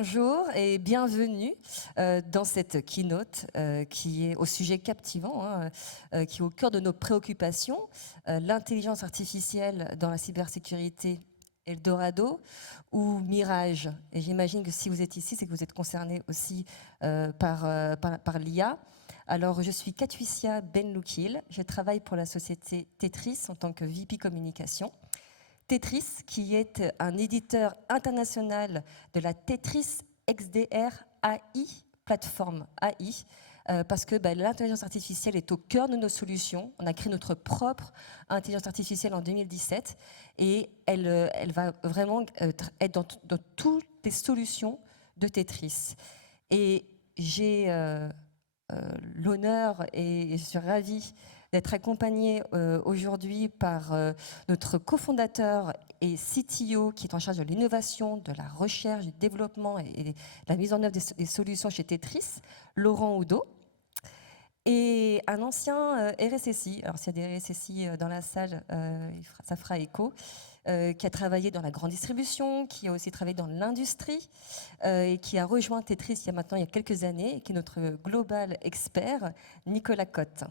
Bonjour et bienvenue dans cette keynote qui est au sujet captivant, qui est au cœur de nos préoccupations, l'intelligence artificielle dans la cybersécurité Eldorado ou Mirage. Et j'imagine que si vous êtes ici, c'est que vous êtes concerné aussi par l'IA. Alors, je suis Katuissia Benloukil, je travaille pour la société Tetris en tant que VP Communication. Tetris, qui est un éditeur international de la Tetris XDR AI, plateforme AI, parce que l'intelligence artificielle est au cœur de nos solutions. On a créé notre propre intelligence artificielle en 2017 et elle va vraiment être dans toutes les solutions de Tetris. Et j'ai l'honneur et je suis ravie d'être accompagnée aujourd'hui par notre cofondateur et CTO qui est en charge de l'innovation, de la recherche, du développement et de la mise en œuvre des solutions chez Tetris, Laurent Oudot, et un ancien RSSI, alors s'il y a des RSSI dans la salle, ça fera écho, qui a travaillé dans la grande distribution, qui a aussi travaillé dans l'industrie et qui a rejoint Tetris il y a quelques années, et qui est notre global expert, Nicolas Cotte.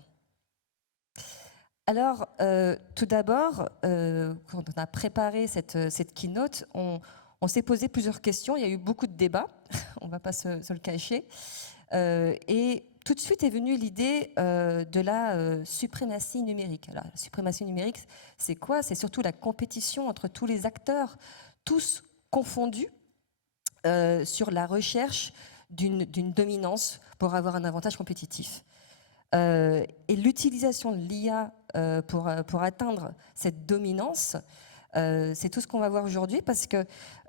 Alors, tout d'abord, quand on a préparé cette keynote, on s'est posé plusieurs questions. Il y a eu beaucoup de débats, on ne va pas se le cacher. Et tout de suite est venue l'idée de la suprématie numérique. Alors, la suprématie numérique, c'est quoi? C'est surtout la compétition entre tous les acteurs, tous confondus, sur la recherche d'une dominance pour avoir un avantage compétitif. Et l'utilisation de l'IA pour atteindre cette dominance, c'est tout ce qu'on va voir aujourd'hui, parce que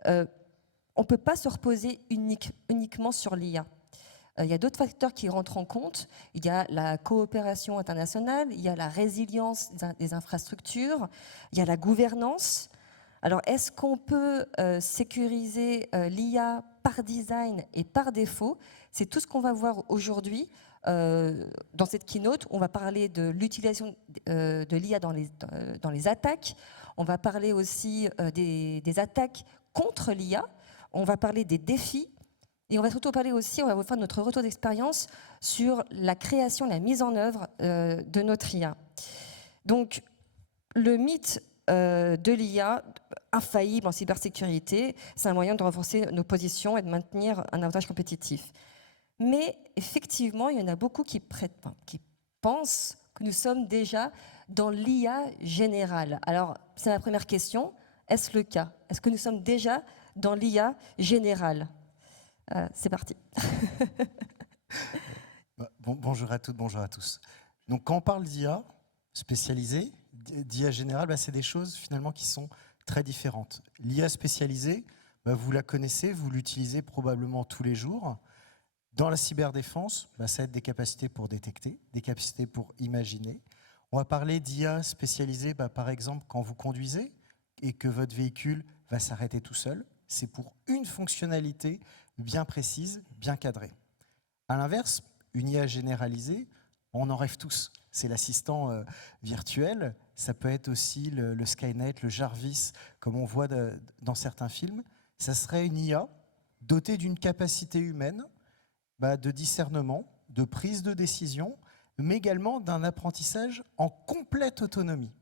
on ne peut pas se reposer uniquement sur l'IA. Il y a d'autres facteurs qui rentrent en compte. Il y a la coopération internationale, il y a la résilience des infrastructures, il y a la gouvernance. Alors, est-ce qu'on peut sécuriser l'IA par design et par défaut? C'est tout ce qu'on va voir aujourd'hui dans cette keynote. On va parler de l'utilisation de l'IA dans les attaques. On va parler aussi des attaques contre l'IA. On va parler des défis. Et on va surtout parler aussi, on va vous faire notre retour d'expérience sur la création, la mise en œuvre de notre IA. Donc, le mythe de l'IA, infaillible en cybersécurité, c'est un moyen de renforcer nos positions et de maintenir un avantage compétitif. Mais effectivement, il y en a beaucoup qui pensent que nous sommes déjà dans l'IA générale. Alors, c'est ma première question. Est-ce le cas? Est-ce que nous sommes déjà dans l'IA générale? C'est parti. Bonjour à toutes, bonjour à tous. Donc, quand on parle d'IA spécialisée, d'IA générale, c'est des choses finalement qui sont très différentes. L'IA spécialisée, vous la connaissez, vous l'utilisez probablement tous les jours. Dans la cyberdéfense, ça va être des capacités pour détecter, des capacités pour imaginer. On va parler d'IA spécialisée, par exemple, quand vous conduisez et que votre véhicule va s'arrêter tout seul. C'est pour une fonctionnalité bien précise, bien cadrée. À l'inverse, une IA généralisée, on en rêve tous. C'est l'assistant virtuel, ça peut être aussi le Skynet, le Jarvis, comme on voit dans certains films. Ça serait une IA dotée d'une capacité humaine, de discernement, de prise de décision, mais également d'un apprentissage en complète autonomie.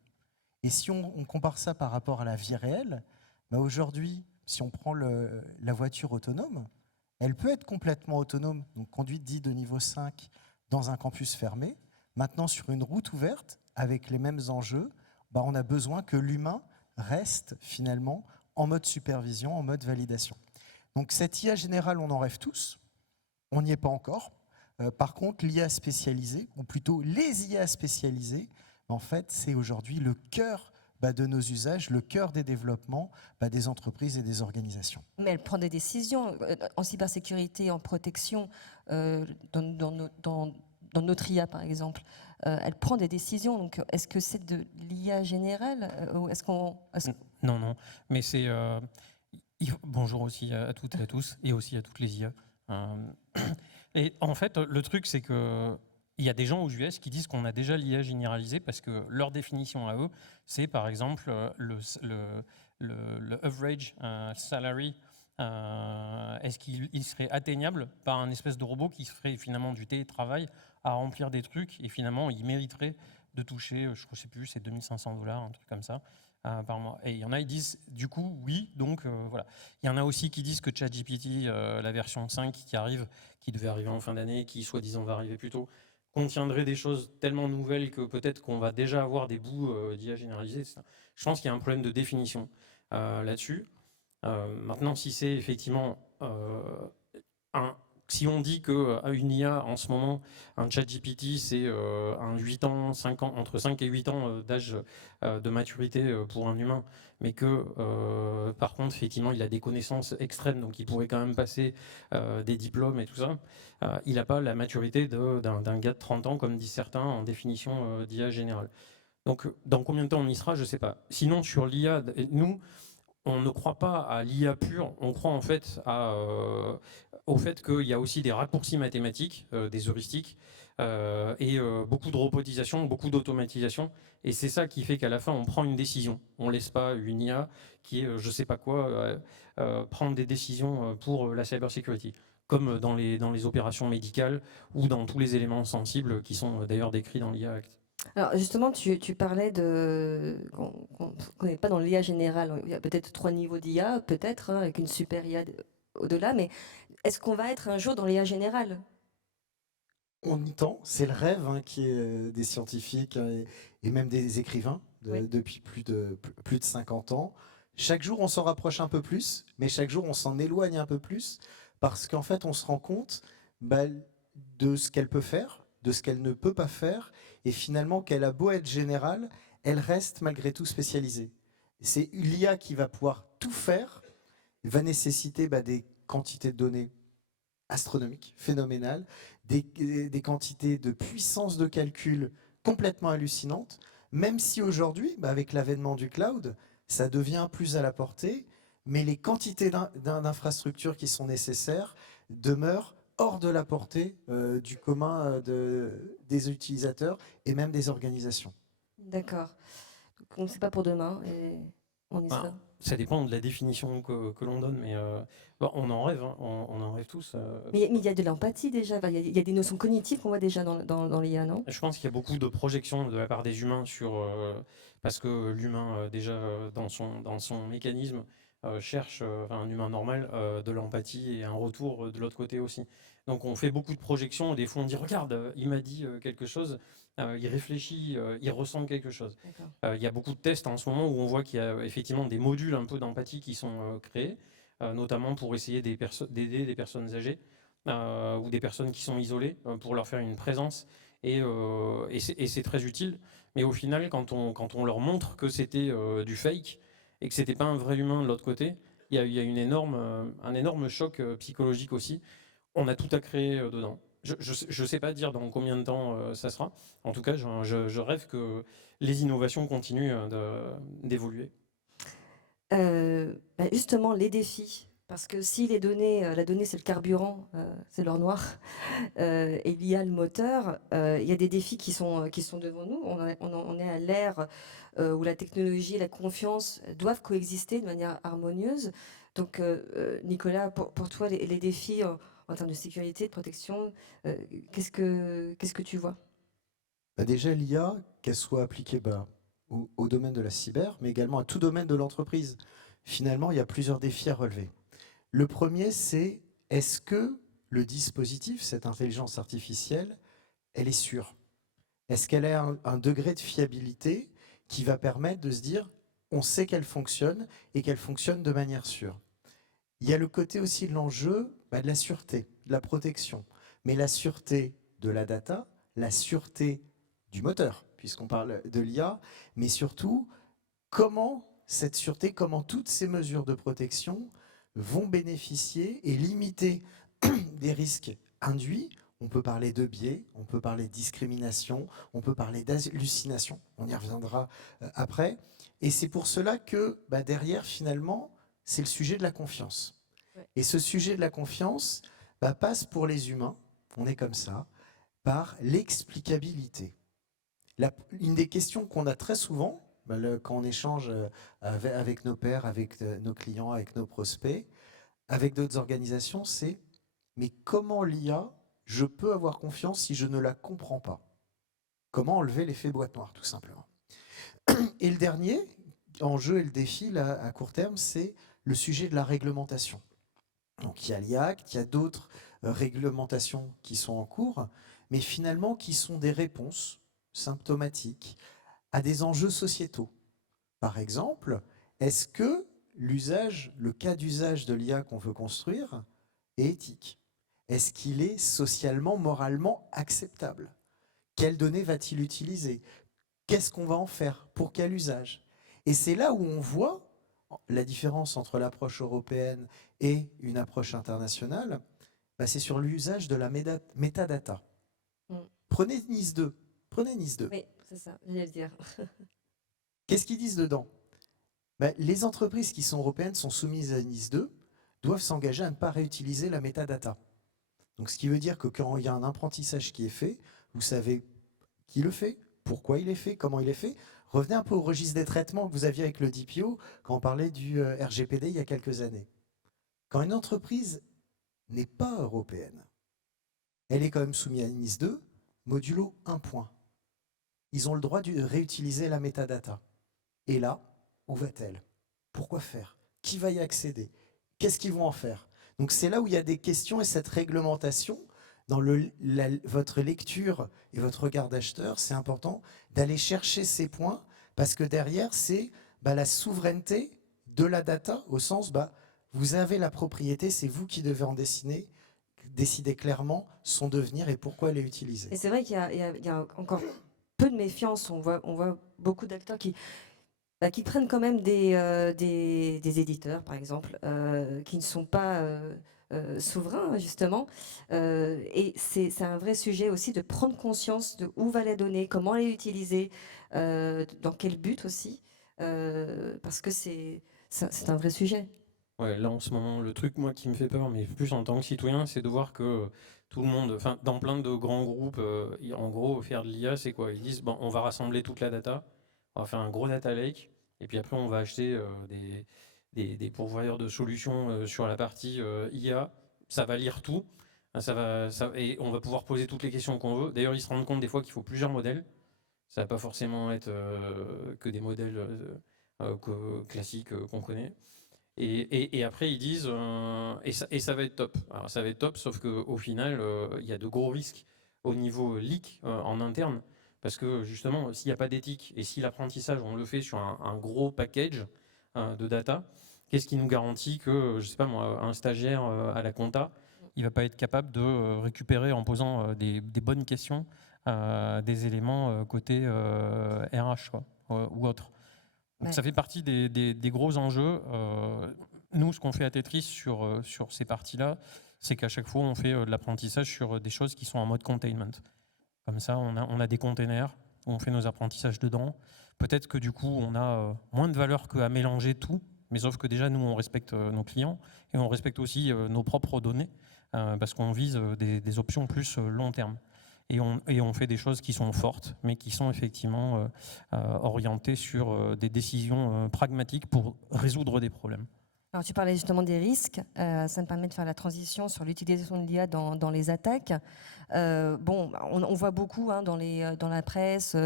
Et si on compare ça par rapport à la vie réelle, aujourd'hui, si on prend la voiture autonome, elle peut être complètement autonome, donc conduite dite de niveau 5 dans un campus fermé. Maintenant, sur une route ouverte, avec les mêmes enjeux, on a besoin que l'humain reste finalement en mode supervision, en mode validation. Donc cette IA générale, on en rêve tous, on n'y est pas encore. Par contre, l'IA spécialisée, ou plutôt les IA spécialisées, en fait, c'est aujourd'hui le cœur de nos usages, le cœur des développements des entreprises et des organisations. Mais elle prend des décisions en cybersécurité, en protection, dans notre IA par exemple. Elle prend des décisions. Donc, est-ce que c'est de l'IA générale ou est-ce qu'on Non. Mais c'est bonjour aussi à toutes et à tous et aussi à toutes les IA. Et en fait, le truc, c'est que il y a des gens aux US qui disent qu'on a déjà l'IA généralisée parce que leur définition à eux, c'est par exemple le average salary Est-ce qu'il serait atteignable par un espèce de robot qui ferait finalement du télétravail à remplir des trucs et finalement il mériterait de toucher, je ne sais plus, c'est 2500 $, un truc comme ça, par mois. Et il y en a, ils disent du coup oui, donc voilà. Il y en a aussi qui disent que ChatGPT, la version 5 qui arrive, qui devait arriver en fin d'année, qui soi-disant va arriver plus tôt, contiendrait des choses tellement nouvelles que peut-être qu'on va déjà avoir des bouts d'IA généralisés. Je pense qu'il y a un problème de définition là-dessus. Maintenant, si c'est effectivement si on dit qu'une IA en ce moment, un ChatGPT, c'est un 8 ans, 5 ans, entre 5 et 8 ans d'âge de maturité pour un humain, mais que par contre, effectivement, il a des connaissances extrêmes, donc il pourrait quand même passer des diplômes et tout ça, il n'a pas la maturité d'un gars de 30 ans, comme disent certains, en définition d'IA générale. Donc, dans combien de temps on y sera, je ne sais pas. Sinon, sur l'IA, nous, on ne croit pas à l'IA pure, on croit en fait au fait qu'il y a aussi des raccourcis mathématiques, des heuristiques, et beaucoup de robotisation, beaucoup d'automatisation. Et c'est ça qui fait qu'à la fin, on prend une décision. On ne laisse pas une IA qui est, je ne sais pas quoi, prendre des décisions pour la cybersécurité, comme dans les opérations médicales ou dans tous les éléments sensibles qui sont d'ailleurs décrits dans l'IA Act. Alors justement, tu parlais qu'on n'est pas dans l'IA générale. Il y a peut-être 3 niveaux d'IA, peut-être, hein, avec une super IA au-delà, mais est-ce qu'on va être un jour dans l'IA générale? On y tend, c'est le rêve qui est des scientifiques et même des écrivains Oui. depuis plus de 50 ans. Chaque jour, on s'en rapproche un peu plus, mais chaque jour, on s'en éloigne un peu plus, parce qu'en fait, on se rend compte de ce qu'elle peut faire, de ce qu'elle ne peut pas faire, et finalement, qu'elle a beau être générale, elle reste malgré tout spécialisée. C'est l'IA qui va pouvoir tout faire, va nécessiter des quantités de données astronomiques, phénoménales, des quantités de puissance de calcul complètement hallucinantes, même si aujourd'hui, avec l'avènement du cloud, ça devient plus à la portée, mais les quantités d'infrastructures qui sont nécessaires demeurent hors de la portée du commun des utilisateurs et même des organisations. D'accord. Donc c'est pas pour demain et on y sera. Ça dépend de la définition que l'on donne, mais on en rêve, hein, on en rêve tous. Mais il y a de l'empathie déjà, enfin, il y a des notions cognitives qu'on voit déjà dans l'IA, non? Je pense qu'il y a beaucoup de projections de la part des humains parce que l'humain, déjà, dans son mécanisme, cherche, un humain normal, de l'empathie et un retour de l'autre côté aussi. Donc on fait beaucoup de projections et des fois on dit regarde, il m'a dit quelque chose, il réfléchit, il ressent quelque chose. Il y a beaucoup de tests en ce moment où on voit qu'il y a effectivement des modules un peu d'empathie qui sont créés, notamment pour essayer d'aider des personnes âgées ou des personnes qui sont isolées pour leur faire une présence. Et c'est très utile. Mais au final, quand on leur montre que c'était du fake et que c'était pas un vrai humain de l'autre côté, il y a un énorme choc psychologique aussi. On a tout à créer dedans. Je sais pas dire dans combien de temps ça sera. En tout cas, je rêve que les innovations continuent d'évoluer. Justement, les défis. Parce que si les données, la donnée c'est le carburant, c'est l'or noir, et l'IA le moteur, il y a des défis qui sont devant nous. On est à l'ère où la technologie et la confiance doivent coexister de manière harmonieuse. Donc, Nicolas, pour toi, les défis en termes de sécurité, de protection, qu'est-ce que tu vois? Déjà, l'IA, qu'elle soit appliquée au domaine de la cyber, mais également à tout domaine de l'entreprise. Finalement, il y a plusieurs défis à relever. Le premier, c'est est-ce que le dispositif, cette intelligence artificielle, elle est sûre? Est-ce qu'elle a un degré de fiabilité qui va permettre de se dire on sait qu'elle fonctionne et qu'elle fonctionne de manière sûre? Il y a le côté aussi de l'enjeu de la sûreté, de la protection, mais la sûreté de la data, la sûreté du moteur, puisqu'on parle de l'IA, mais surtout comment cette sûreté, comment toutes ces mesures de protection vont bénéficier et limiter des risques induits. On peut parler de biais, on peut parler de discrimination, on peut parler d'hallucination, on y reviendra après. Et c'est pour cela que derrière, finalement, c'est le sujet de la confiance. Ouais. Et ce sujet de la confiance passe pour les humains, on est comme ça, par l'explicabilité. Une des questions qu'on a très souvent, quand on échange avec nos pairs, avec nos clients, avec nos prospects, avec d'autres organisations, c'est mais comment l'IA, je peux avoir confiance si je ne la comprends pas? Comment enlever l'effet boîte noire, tout simplement. Et le dernier enjeu et le défi là, à court terme, c'est le sujet de la réglementation. Donc il y a l'IACT, il y a d'autres réglementations qui sont en cours, mais finalement qui sont des réponses symptomatiques à des enjeux sociétaux. Par exemple, est-ce que l'usage, le cas d'usage de l'IA qu'on veut construire est éthique? Est-ce qu'il est socialement, moralement acceptable? Quelles données va-t-il utiliser? Qu'est-ce qu'on va en faire? Pour quel usage? Et c'est là où on voit la différence entre l'approche européenne et une approche internationale, bah c'est sur l'usage de la métadata. Prenez NIS 2. Prenez NIS 2. Oui, c'est ça, j'allais le dire. Qu'est-ce qu'ils disent dedans? Bah, les entreprises qui sont européennes sont soumises à NIS 2 doivent s'engager à ne pas réutiliser la métadata. Donc, ce qui veut dire que quand il y a un apprentissage qui est fait, vous savez qui le fait, pourquoi il est fait, comment il est fait. Revenez un peu au registre des traitements que vous aviez avec le DPO quand on parlait du RGPD il y a quelques années. Quand une entreprise n'est pas européenne, elle est quand même soumise à NIS 2, modulo 1 point. Ils ont le droit de réutiliser la métadata. Et là, où va-t-elle? Pourquoi faire? Qui va y accéder? Qu'est-ce qu'ils vont en faire? Donc c'est là où il y a des questions et cette réglementation, dans votre lecture et votre regard d'acheteur, c'est important d'aller chercher ces points parce que derrière, c'est la souveraineté de la data au sens, vous avez la propriété, c'est vous qui devez en décider clairement son devenir et pourquoi elle est utilisée. Et c'est vrai qu'il y a encore peu de méfiance. On voit beaucoup d'acteurs qui prennent quand même des éditeurs, par exemple, qui ne sont pas souverains, justement. Et c'est un vrai sujet aussi de prendre conscience de où va la donnée, comment elle est utilisée, dans quel but aussi, parce que c'est un vrai sujet. Ouais, là en ce moment, le truc moi qui me fait peur, mais plus en tant que citoyen, c'est de voir que tout le monde, enfin dans plein de grands groupes, en gros faire de l'IA, c'est quoi? Ils disent bon, on va rassembler toute la data, on va faire un gros data lake, et puis après on va acheter des pourvoyeurs de solutions sur la partie IA, ça va lire tout, et on va pouvoir poser toutes les questions qu'on veut. D'ailleurs, ils se rendent compte des fois qu'il faut plusieurs modèles, ça va pas forcément être que des modèles classiques qu'on connaît. Et après, ils disent, et ça va être top. Alors, ça va être top, sauf qu'au final, il y a de gros risques au niveau leak en interne. Parce que justement, s'il n'y a pas d'éthique et si l'apprentissage, on le fait sur un gros package de data, qu'est-ce qui nous garantit que, je sais pas moi, un stagiaire à la compta, il va pas être capable de récupérer en posant des bonnes questions des éléments côté RH ou autre. Donc, Ouais. ça fait partie des gros enjeux. Nous, ce qu'on fait à Tetris sur ces parties-là, c'est qu'à chaque fois, on fait de l'apprentissage sur des choses qui sont en mode containment. Comme ça, on a des containers où on fait nos apprentissages dedans. Peut-être que du coup, on a moins de valeur qu'à mélanger tout, mais sauf que déjà, nous, on respecte nos clients et on respecte aussi nos propres données parce qu'on vise des options plus long terme. Et on fait des choses qui sont fortes, mais qui sont effectivement orientées sur des décisions pragmatiques pour résoudre des problèmes. Alors, tu parlais justement des risques. Ça me permet de faire la transition sur l'utilisation de l'IA dans les attaques. On voit beaucoup dans la presse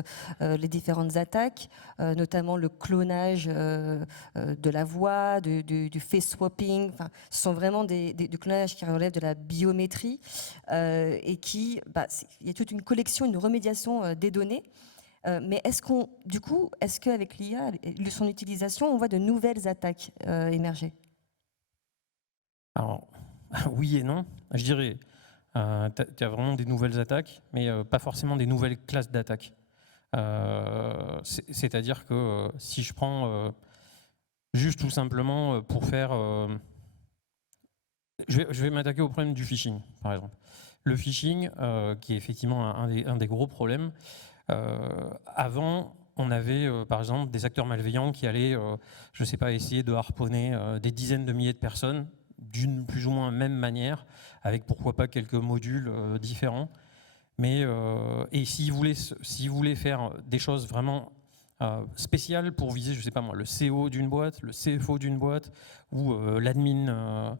les différentes attaques, notamment le clonage de la voix, du face swapping. Enfin, ce sont vraiment du clonage qui relève de la biométrie et il y a toute une collection, une remédiation des données. Mais est-ce qu'avec l'IA, son utilisation, on voit de nouvelles attaques émerger? Alors, oui et non. Je dirais, tu as vraiment des nouvelles attaques, mais pas forcément des nouvelles classes d'attaques. C'est-à-dire que si je prends juste tout simplement pour faire... je vais m'attaquer au problème du phishing, par exemple. Le phishing, qui est effectivement un des gros problèmes, avant, on avait par exemple des acteurs malveillants qui allaient, je ne sais pas, essayer de harponner des dizaines de milliers de personnes d'une plus ou moins même manière, avec pourquoi pas quelques modules différents. Mais et s'ils voulaient faire des choses vraiment spécial pour viser, je sais pas moi, le CO d'une boîte, le CFO d'une boîte ou l'admin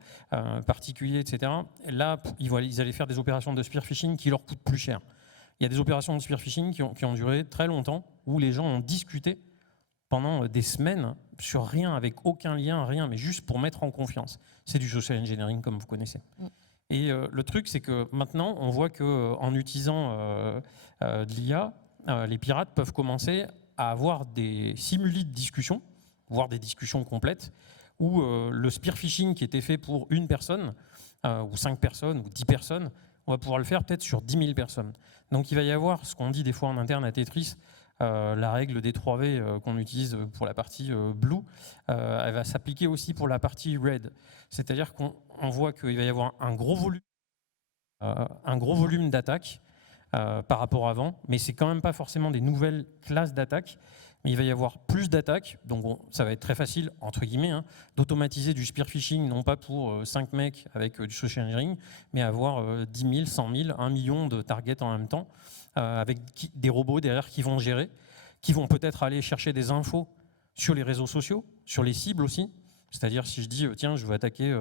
particulier, etc. Et là, ils allaient faire des opérations de spear phishing qui leur coûtent plus cher. Il y a des opérations de spear phishing qui ont duré très longtemps, où les gens ont discuté pendant des semaines sur rien, avec aucun lien, rien, mais juste pour mettre en confiance. C'est du social engineering, comme vous connaissez. Et le truc, c'est que maintenant, on voit qu'en utilisant de l'IA, les pirates peuvent commencer à avoir des simuli de discussion, voire des discussions complètes, où le spear phishing qui était fait pour une personne, ou 5 personnes, ou 10 personnes, on va pouvoir le faire peut-être sur 10 000 personnes. Donc il va y avoir ce qu'on dit des fois en interne à Tetris, la règle des 3V qu'on utilise pour la partie blue, elle va s'appliquer aussi pour la partie red. C'est-à-dire qu'on voit qu'il va y avoir un gros volume d'attaques par rapport à avant, mais c'est quand même pas forcément des nouvelles classes d'attaques, mais il va y avoir plus d'attaques, donc ça va être très facile, entre guillemets, d'automatiser du spear phishing, non pas pour 5 mecs avec du social engineering, mais avoir 10 000, 100 000, 1 million de targets en même temps, avec des robots derrière qui vont gérer, qui vont peut-être aller chercher des infos sur les réseaux sociaux, sur les cibles aussi. C'est-à-dire si je dis, tiens, je veux attaquer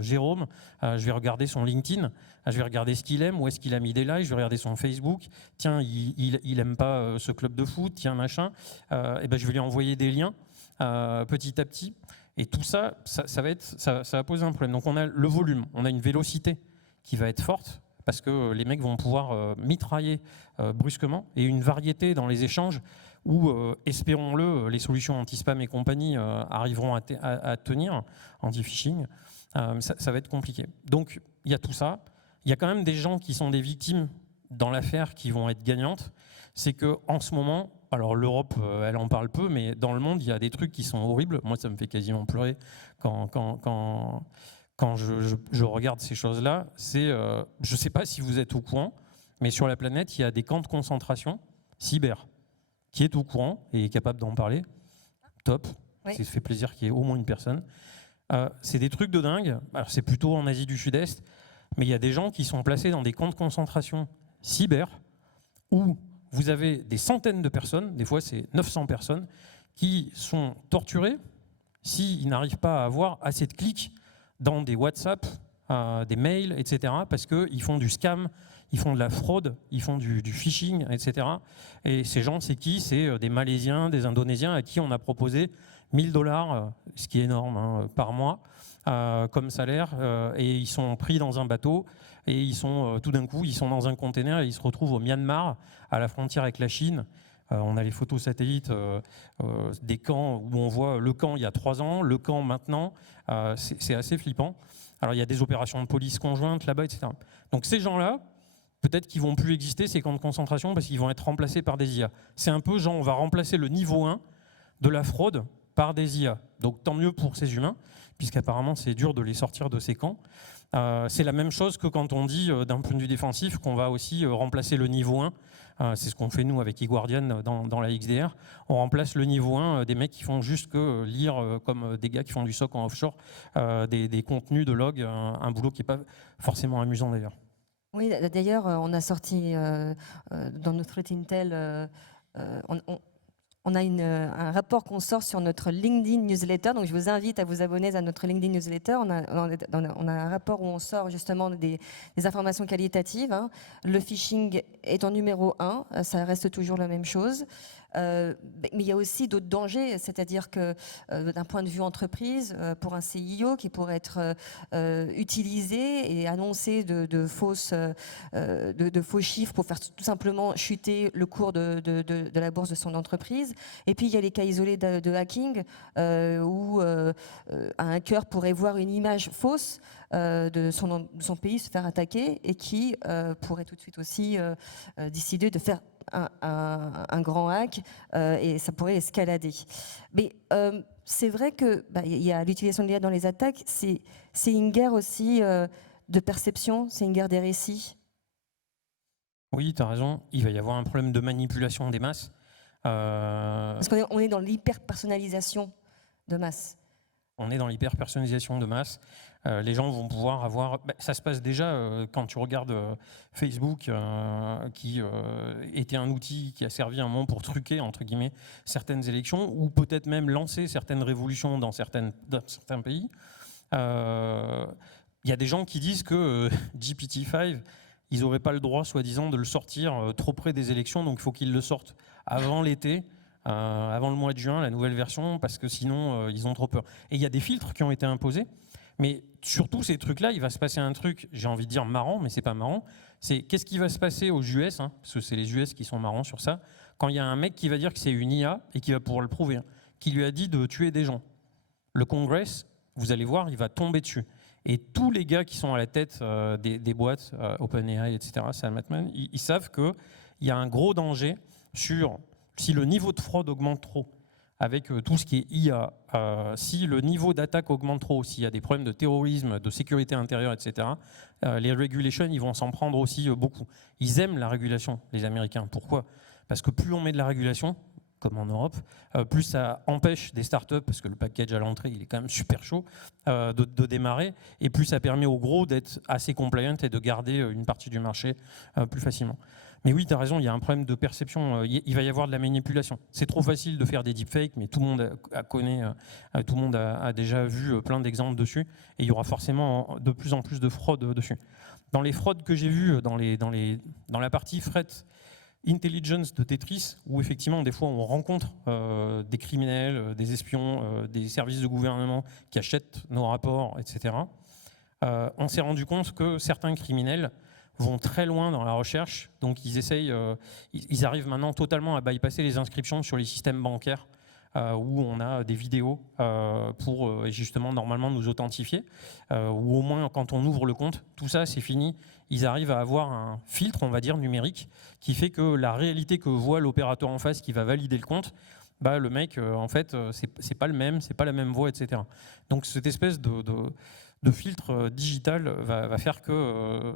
Jérôme, je vais regarder son LinkedIn, je vais regarder ce qu'il aime, où est-ce qu'il a mis des likes, je vais regarder son Facebook, tiens, il aime pas ce club de foot, tiens, machin, et ben, je vais lui envoyer des liens petit à petit. Et tout ça, ça va poser un problème. Donc on a le volume, on a une vélocité qui va être forte, parce que les mecs vont pouvoir mitrailler brusquement, et une variété dans les échanges où, espérons-le, les solutions anti-spam et compagnie arriveront à tenir, anti-phishing, ça va être compliqué. Donc il y a tout ça. Il y a quand même des gens qui sont des victimes dans l'affaire qui vont être gagnantes. C'est qu'en ce moment, alors l'Europe, elle en parle peu, mais dans le monde, il y a des trucs qui sont horribles. Moi, ça me fait quasiment pleurer quand je regarde ces choses-là. Je ne sais pas si vous êtes au courant, mais sur la planète, il y a des camps de concentration cyber. Qui est au courant et est capable d'en parler, top. Oui. Ça fait plaisir qu'il y ait au moins une personne. C'est des trucs de dingue. Alors c'est plutôt en Asie du Sud-Est, mais il y a des gens qui sont placés dans des camps de concentration cyber où vous avez des centaines de personnes, des fois c'est 900 personnes, qui sont torturées s'ils n'arrivent pas à avoir assez de clics dans des WhatsApp, des mails, etc. parce qu'ils font du scam, ils font de la fraude, ils font du phishing, etc. Et ces gens, c'est qui? C'est des Malaisiens, des Indonésiens à qui on a proposé 1 000 $, ce qui est énorme, par mois, comme salaire. Et ils sont pris dans un bateau et ils sont tout d'un coup, ils sont dans un container et ils se retrouvent au Myanmar, à la frontière avec la Chine. On a les photos satellites des camps où on voit le camp il y a 3 ans, le camp maintenant. C'est assez flippant. Alors il y a des opérations de police conjointes là-bas, etc. Donc ces gens-là, peut-être qu'ils ne vont plus exister, ces camps de concentration, parce qu'ils vont être remplacés par des IA. C'est un peu genre, on va remplacer le niveau 1 de la fraude par des IA. Donc tant mieux pour ces humains, puisqu'apparemment c'est dur de les sortir de ces camps. C'est la même chose que quand on dit, d'un point de vue défensif, qu'on va aussi remplacer le niveau 1. C'est ce qu'on fait nous avec eGuardian dans la XDR. On remplace le niveau 1 des mecs qui font juste que lire, comme des gars qui font du SOC en offshore, des contenus de log, un boulot qui n'est pas forcément amusant d'ailleurs. Oui, d'ailleurs, on a sorti dans notre threat intel, on a un rapport qu'on sort sur notre LinkedIn newsletter, donc je vous invite à vous abonner à notre LinkedIn newsletter. On a un rapport où on sort justement des informations qualitatives. Le phishing est en numéro 1, ça reste toujours la même chose. Mais il y a aussi d'autres dangers, c'est-à-dire que d'un point de vue entreprise, pour un CIO qui pourrait être utilisé et annoncer de faux chiffres pour faire tout simplement chuter le cours de la bourse de son entreprise. Et puis il y a les cas isolés de hacking où un hacker pourrait voir une image fausse de son pays se faire attaquer et qui pourrait tout de suite aussi décider de faire un grand hack et ça pourrait escalader. Mais c'est vrai que il y a l'utilisation de l'IA dans les attaques, c'est une guerre aussi de perception, c'est une guerre des récits. Oui, tu as raison, il va y avoir un problème de manipulation des masses. Parce qu'on est dans l'hyper-personnalisation de masse. On est dans l'hyper-personnalisation de masse. Les gens vont pouvoir avoir... ça se passe déjà quand tu regardes Facebook, qui était un outil qui a servi un moment pour truquer, entre guillemets, certaines élections, ou peut-être même lancer certaines révolutions dans certains pays. Il y a des gens qui disent que GPT-5, ils n'auraient pas le droit, soi-disant, de le sortir trop près des élections, donc il faut qu'ils le sortent avant l'été, avant le mois de juin, la nouvelle version, parce que sinon, ils ont trop peur. Et il y a des filtres qui ont été imposés, mais surtout ces trucs-là, il va se passer un truc, j'ai envie de dire marrant, mais c'est pas marrant, c'est qu'est-ce qui va se passer aux US, parce que c'est les US qui sont marrants sur ça, quand il y a un mec qui va dire que c'est une IA, et qui va pouvoir le prouver, qui lui a dit de tuer des gens. Le Congress, vous allez voir, il va tomber dessus. Et tous les gars qui sont à la tête des boîtes, OpenAI, etc., Sam Altman, ils savent qu'il y a un gros danger sur si le niveau de fraude augmente trop, avec tout ce qui est IA, si le niveau d'attaque augmente trop, s'il y a des problèmes de terrorisme, de sécurité intérieure, etc., les regulations, ils vont s'en prendre aussi beaucoup. Ils aiment la régulation, les Américains. Pourquoi ? Parce que plus on met de la régulation, comme en Europe, plus ça empêche des startups, parce que le package à l'entrée, il est quand même super chaud, de démarrer, et plus ça permet aux gros d'être assez compliant et de garder une partie du marché plus facilement. Mais oui, tu as raison, il y a un problème de perception, il va y avoir de la manipulation. C'est trop facile de faire des deepfakes, mais tout le monde connaît, tout le monde a déjà vu plein d'exemples dessus, et il y aura forcément de plus en plus de fraudes dessus. Dans les fraudes que j'ai vues, dans la partie fret, intelligence de Tetris, où effectivement des fois on rencontre des criminels, des espions, des services de gouvernement qui achètent nos rapports, etc. On s'est rendu compte que certains criminels vont très loin dans la recherche, donc ils arrivent maintenant totalement à bypasser les inscriptions sur les systèmes bancaires où on a des vidéos pour justement normalement nous authentifier, ou au moins quand on ouvre le compte, tout ça c'est fini. Ils arrivent à avoir un filtre, on va dire, numérique, qui fait que la réalité que voit l'opérateur en face qui va valider le compte, le mec, en fait, c'est pas le même, c'est pas la même voix, etc. Donc cette espèce de filtre digital va faire que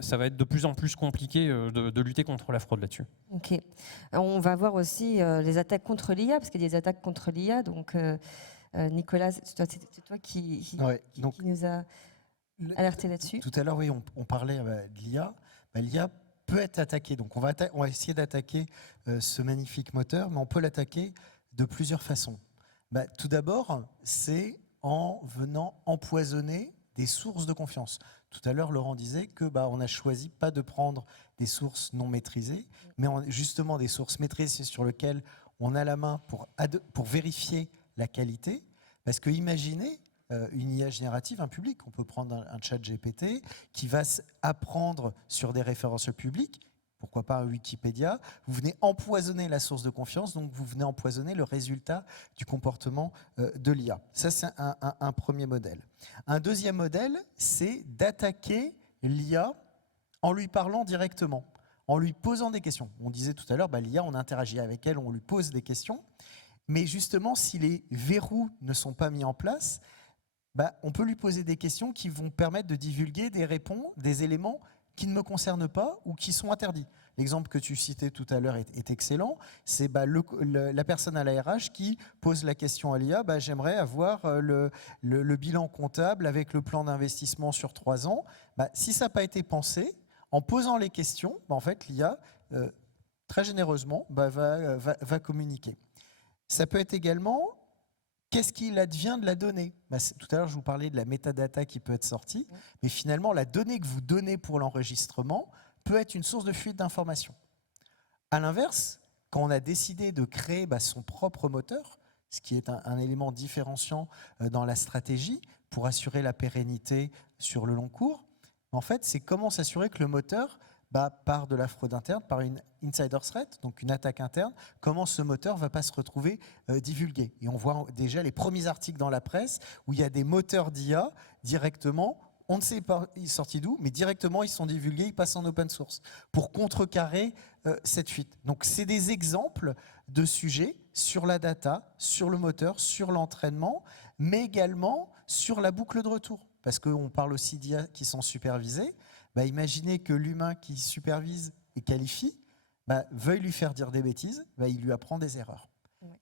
ça va être de plus en plus compliqué de lutter contre la fraude là-dessus. Ok. On va voir aussi les attaques contre l'IA, parce qu'il y a des attaques contre l'IA. Donc, Nicolas, c'est toi qui nous a alerté là-dessus. Tout à l'heure, oui, on parlait de l'IA. L'IA peut être attaquée. Donc, on va essayer d'attaquer ce magnifique moteur, mais on peut l'attaquer de plusieurs façons. Tout d'abord, c'est en venant empoisonner des sources de confiance. Tout à l'heure, Laurent disait que on a choisi pas de prendre des sources non maîtrisées, mais justement des sources maîtrisées sur lesquelles on a la main pour vérifier la qualité. Parce que imaginez une IA générative, un public. On peut prendre un chat GPT qui va apprendre sur des références publiques. Pourquoi pas Wikipédia. Vous venez empoisonner la source de confiance, donc vous venez empoisonner le résultat du comportement de l'IA. Ça, c'est un premier modèle. Un deuxième modèle, c'est d'attaquer l'IA en lui parlant directement, en lui posant des questions. On disait tout à l'heure, l'IA, on interagit avec elle, on lui pose des questions. Mais justement, si les verrous ne sont pas mis en place, on peut lui poser des questions qui vont permettre de divulguer des éléments qui ne me concernent pas ou qui sont interdits. L'exemple que tu citais tout à l'heure est excellent. C'est la personne à la RH qui pose la question à l'IA, j'aimerais avoir le bilan comptable avec le plan d'investissement sur 3 ans. Si ça n'a pas été pensé, en posant les questions, en fait, l'IA, très généreusement, va communiquer. Ça peut être également... Qu'est-ce qu'il advient de la donnée ? Tout à l'heure, je vous parlais de la métadata qui peut être sortie, mais finalement, la donnée que vous donnez pour l'enregistrement peut être une source de fuite d'informations. À l'inverse, quand on a décidé de créer son propre moteur, ce qui est un élément différenciant dans la stratégie pour assurer la pérennité sur le long cours, en fait, c'est comment s'assurer que le moteur part de la fraude interne, par une insider threat, donc une attaque interne, comment ce moteur ne va pas se retrouver divulgué. Et on voit déjà les premiers articles dans la presse où il y a des moteurs d'IA directement, on ne sait pas ils sont sortis d'où, mais directement ils sont divulgués, ils passent en open source pour contrecarrer cette fuite. Donc c'est des exemples de sujets sur la data, sur le moteur, sur l'entraînement, mais également sur la boucle de retour. Parce qu'on parle aussi d'IA qui sont supervisés. Imaginez que l'humain qui supervise et qualifie veuille lui faire dire des bêtises, il lui apprend des erreurs.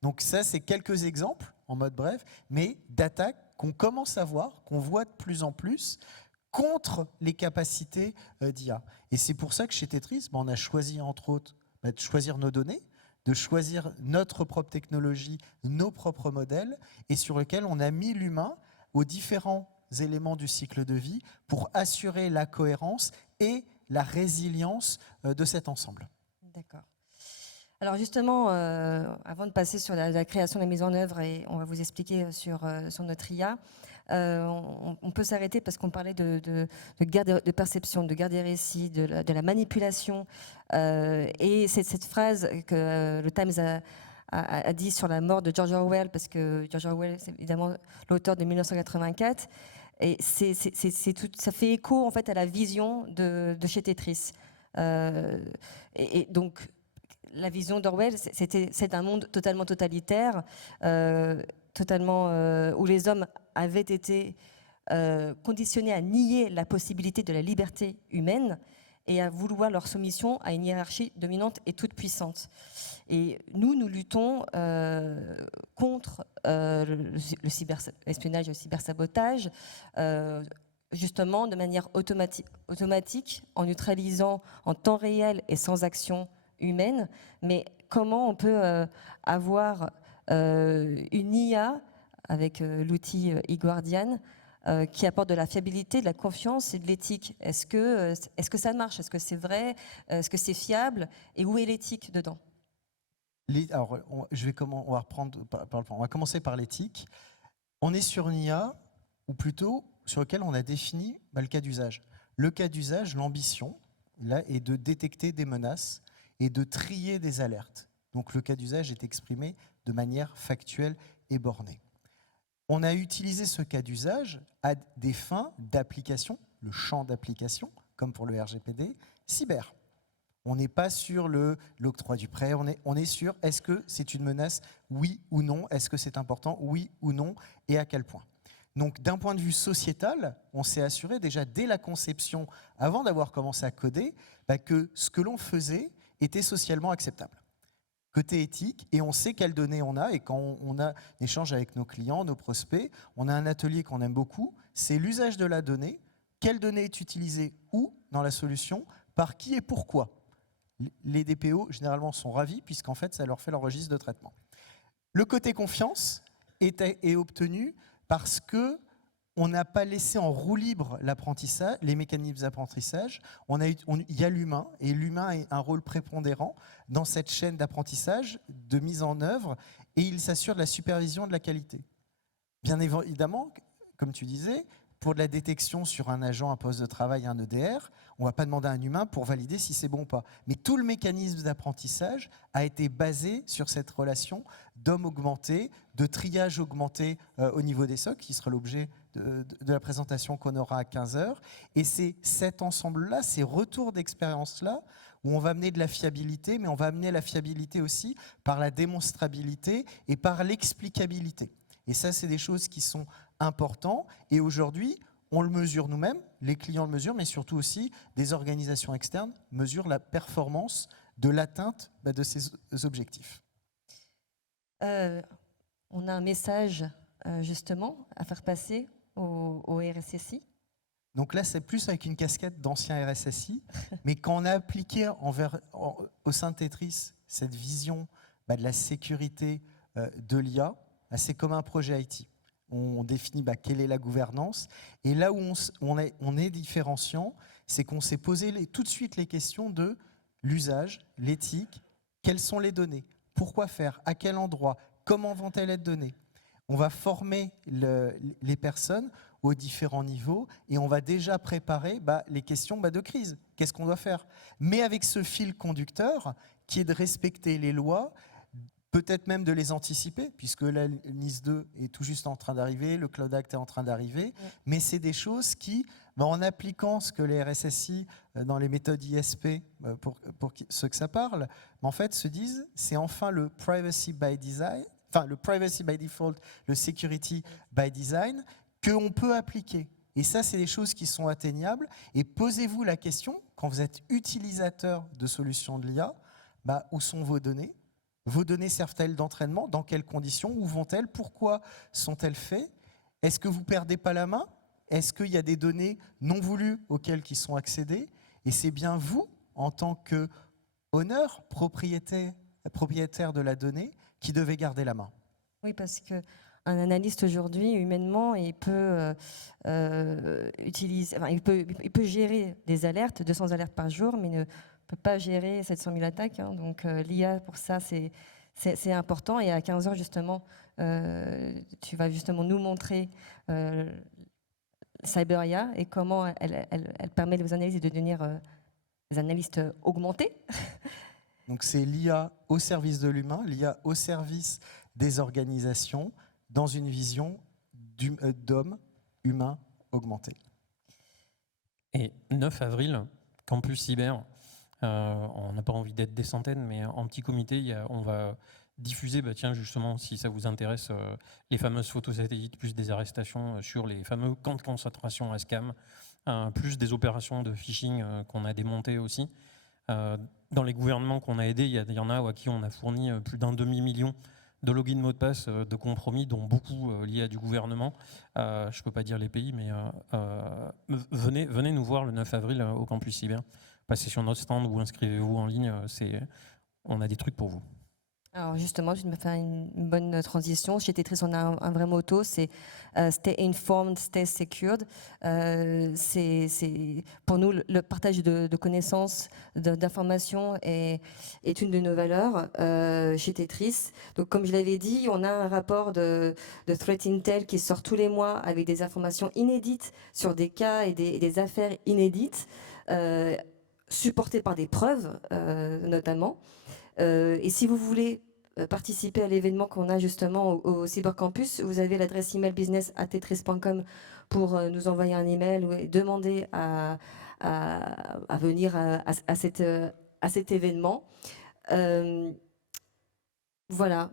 Donc ça, c'est quelques exemples, en mode bref, mais d'attaques qu'on commence à voir, qu'on voit de plus en plus, contre les capacités d'IA. Et c'est pour ça que chez Tetris, on a choisi, entre autres, de choisir nos données, de choisir notre propre technologie, nos propres modèles, et sur lesquels on a mis l'humain aux différents éléments du cycle de vie pour assurer la cohérence et la résilience de cet ensemble. D'accord. Alors justement, avant de passer sur la création et la mise en œuvre, et on va vous expliquer sur notre IA, on peut s'arrêter parce qu'on parlait de guerre de perception, de guerre des récits, de la manipulation. Et c'est cette phrase que le Times a dit sur la mort de George Orwell, parce que George Orwell, c'est évidemment l'auteur de 1984. Et ça fait écho en fait à la vision de chez Tetris. Et donc, la vision d'Orwell, c'est un monde totalement totalitaire, où les hommes avaient été conditionnés à nier la possibilité de la liberté humaine et à vouloir leur soumission à une hiérarchie dominante et toute puissante. Et nous luttons contre l'espionnage et le cybersabotage, justement de manière automatique, en neutralisant en temps réel et sans action humaine. Mais comment on peut avoir une IA avec l'outil eGuardian qui apporte de la fiabilité, de la confiance et de l'éthique? Est-ce que ça marche? Est-ce que c'est vrai? Est-ce que c'est fiable? Et où est l'éthique dedans? Alors, on va commencer par l'éthique. On est sur une IA, ou plutôt sur lequel on a défini le cas d'usage. Le cas d'usage, l'ambition, là, est de détecter des menaces et de trier des alertes. Donc le cas d'usage est exprimé de manière factuelle et bornée. On a utilisé ce cas d'usage à des fins d'application, le champ d'application, comme pour le RGPD, cyber. On n'est pas sur l'octroi du prêt, on est sur est-ce que c'est une menace, oui ou non, est-ce que c'est important, oui ou non, et à quel point. Donc d'un point de vue sociétal, on s'est assuré déjà dès la conception, avant d'avoir commencé à coder, que ce que l'on faisait était socialement acceptable. Côté éthique, et on sait quelles données on a, et quand on a échange avec nos clients, nos prospects, on a un atelier qu'on aime beaucoup, c'est l'usage de la donnée, quelle donnée est utilisée où dans la solution, par qui et pourquoi. Les DPO, généralement, sont ravis, puisqu'en fait, ça leur fait leur registre de traitement. Le côté confiance est obtenu parce que on n'a pas laissé en roue libre l'apprentissage, les mécanismes d'apprentissage. Il y a l'humain, et l'humain a un rôle prépondérant dans cette chaîne d'apprentissage, de mise en œuvre, et il s'assure de la supervision de la qualité. Bien évidemment, comme tu disais, pour de la détection sur un agent, un poste de travail, un EDR, on ne va pas demander à un humain pour valider si c'est bon ou pas. Mais tout le mécanisme d'apprentissage a été basé sur cette relation d'homme augmenté, de triage augmenté au niveau des SOC, qui sera l'objet de la présentation qu'on aura à 15h. Et c'est cet ensemble-là, ces retours d'expérience-là, où on va amener de la fiabilité, mais on va amener la fiabilité aussi par la démonstrabilité et par l'explicabilité. Et ça, c'est des choses qui sont importantes. Et aujourd'hui, on le mesure nous-mêmes, les clients le mesurent, mais surtout aussi des organisations externes mesurent la performance de l'atteinte de ces objectifs. On a un message justement à faire passer au RSSI. Donc là, c'est plus avec une casquette d'ancien RSSI, mais quand on a appliqué au sein de Tetris cette vision de la sécurité de l'IA, c'est comme un projet IT. On définit quelle est la gouvernance. Et là où on est différenciant, c'est qu'on s'est posé tout de suite les questions de l'usage, l'éthique, quelles sont les données, pourquoi faire, à quel endroit, comment vont-elles être données. On va former les personnes aux différents niveaux et on va déjà préparer les questions de crise. Qu'est-ce qu'on doit faire? Mais avec ce fil conducteur qui est de respecter les lois, peut-être même de les anticiper, puisque la NIS 2 est tout juste en train d'arriver, le Cloud Act est en train d'arriver, mais c'est des choses qui, en appliquant ce que les RSSI, dans les méthodes ISP, pour ceux que ça parle, en fait se disent, c'est enfin le privacy by design, enfin le privacy by default, le security by design, qu'on peut appliquer. Et ça, c'est des choses qui sont atteignables. Et posez-vous la question, quand vous êtes utilisateur de solutions de l'IA, où sont vos données? Vos données servent-elles d'entraînement? Dans quelles conditions? Où vont-elles? Pourquoi sont-elles faites? Est-ce que vous perdez pas la main? Est-ce qu'il y a des données non voulues auxquelles qui sont accédées? Et c'est bien vous, en tant que propriétaire de la donnée, qui devez garder la main. Oui, parce qu'un analyste aujourd'hui, humainement, il peut il peut gérer des alertes, 200 alertes par jour, mais ne peut pas gérer 700 000 attaques. Hein. Donc l'IA, pour ça, c'est important. Et à 15h, justement, tu vas justement nous montrer CyberIA et comment elle permet aux analystes de devenir des analystes augmentés. Donc c'est l'IA au service de l'humain, l'IA au service des organisations, dans une vision d'homme humain augmenté. Et 9 avril, Campus Cyber, on n'a pas envie d'être des centaines, mais en petit comité, on va diffuser, tiens, justement, si ça vous intéresse, les fameuses photos satellites, plus des arrestations sur les fameux camps de concentration à SCAM, plus des opérations de phishing qu'on a démontées aussi. Dans les gouvernements qu'on a aidés, il y en a à qui on a fourni plus d'un demi-million de logins mots de passe de compromis, dont beaucoup liés à du gouvernement. Je ne peux pas dire les pays, mais venez nous voir le 9 avril au Campus Cyber. Passez sur notre stand ou inscrivez-vous en ligne, on a des trucs pour vous. Alors justement, je vais me faire une bonne transition. Chez Tetris, on a un vrai motto, c'est Stay informed, stay secured. C'est pour nous le partage de connaissances, d'informations est une de nos valeurs chez Tetris. Donc comme je l'avais dit, on a un rapport de Threat Intel qui sort tous les mois avec des informations inédites sur des cas et des affaires inédites, supportées par des preuves notamment. Et si vous voulez participer à l'événement qu'on a justement au Cybercampus, vous avez l'adresse email business@tetris.com pour nous envoyer un email ou demander à venir à cet événement. Voilà.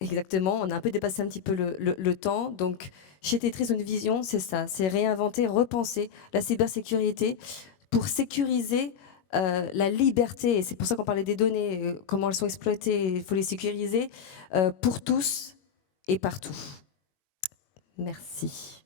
Exactement, on a un peu dépassé un petit peu le temps. Donc, chez Tetris, une vision, c'est ça, c'est réinventer, repenser la cybersécurité pour sécuriser la liberté, et c'est pour ça qu'on parlait des données, comment elles sont exploitées, il faut les sécuriser pour tous et partout. Merci.